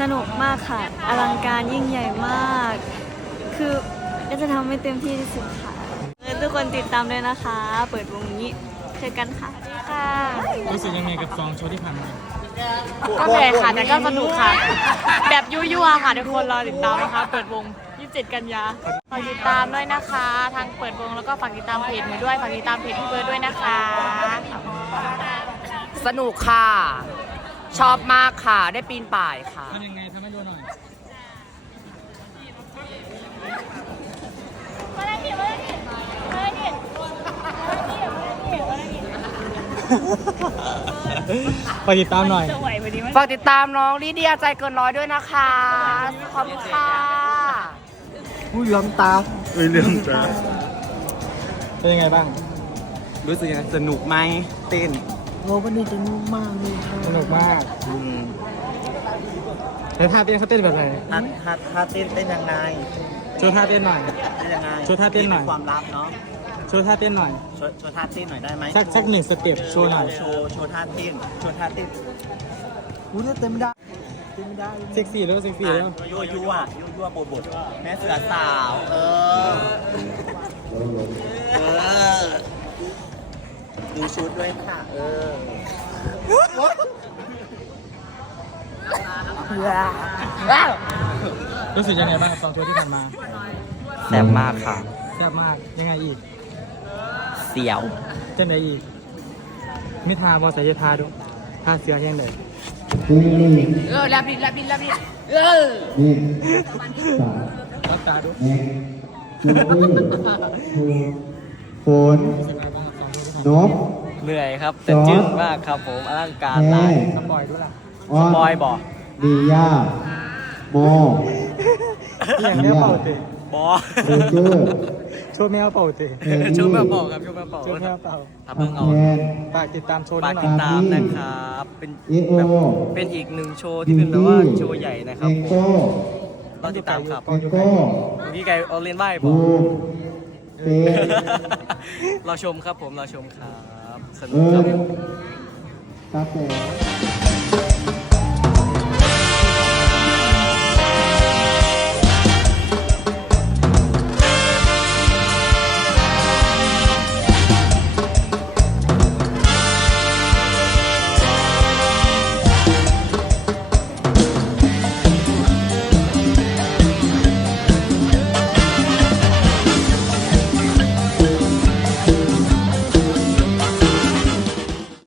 สนุกมากค่ะ อลังการยิ่งใหญ่มาก คือก็จะทำให้เต็มที่ที่สุดค่ะเออทุกคนติดตามด้วยนะคะ เปิดวงนี้เจอกันค่ะสวัสดีค่ะรู้สึกยังไงกับซองโชว์ที่ผ่านมาก็เหนื่อยค่ะแต่ก็สนุกค่ะ แบบยั่วๆค่ะทุกคนรอติดตามนะคะ เปิดวง 27 กันยาฝากติดตามด้วยนะคะทางเปิดวงแล้วก็ฝากติดตามเพจหนูด้วยฝากติดตามเพจพี่เบิร์ดด้วยนะคะ สนุกค่ะ ชอบมากค่ะ ได้ปีนป่ายค่ะ ทำยังไงทำให้ดูหน่อย ไปติดตามหน่อย ฝากติดตามน้องลิเดียใจเกินร้อยด้วยนะคะ ขอบคุณค่ะอุ้ยล้อมตา เอ้ยเรื่องตาเป็นยังไงบ้าง รู้สึกยังไงสนุกไหมเต้นโอ้วันนี้สนุกมากเลยค่ะส นุกมากอืมแล้วท่าเต้นเขาเต้นแบบไหนฮัทฮัทฮัทเต้นเต้นยังไงโชว์ท่าเต้นหน่อย เต้นยังไงช่วยท่าเต้นหน่อย มีความลับเนาะโชว์ท่าเต้นหน่อย ช่วยช่วยท่าเต้นหน่อยได้ไหมสักสักหนึ่งสเต็ปโชว์หน่อยโชว์โชว์ท่าเต้นโชว์ท่าเต้นอุ้ยเต้นไม่ได้เต้นไม่ได้เซ็กซี่แล้วเซ็กซี่แล้วยั่วยั่วยั่วยั่วบดบดแม่เสือสาวเออเออดูชุดด้วยค่ะเออ รู้สึกยังไงบ้างกับซองโชว์ที่ผ่านมาแซ่บมากค่ะ แซ่บมากยังไงอีกเสียวเต้นไหนอีกมิทาบอสายทาดูท่าเสือยังไงเออแล้วบินแล้วบินแล้วบินเออวัดตาดูฝนนก เหนื่อยครับแต่จืดมากครับผมอลังการหลายสปอยดูล่ะอ้อนบอยบอกดีย่าโมที่อย่างแมวเป่าเตะบอเรเจอร์โชว์แมวเป่าเตะเฮลี่ชุดแบบบอกครับชุดแบบบอกโชว์แมวเป่าทำเพิ่งเอาแทนฝากติดตามโชว์ฝานี้กหน่อยติดตามนะครับเป็นเอโอแบบเป็นอีกหนึ่งโชว์ที่เป็นแบบว่าโชว์ใหญ่นะครับเอผมโก้เราติดตามครับเอโก้พี่ไก่เอาเล่นไหวบบูอก มเตเราชมครับผมเราชมครับสเอนุกคอรับกาแฟ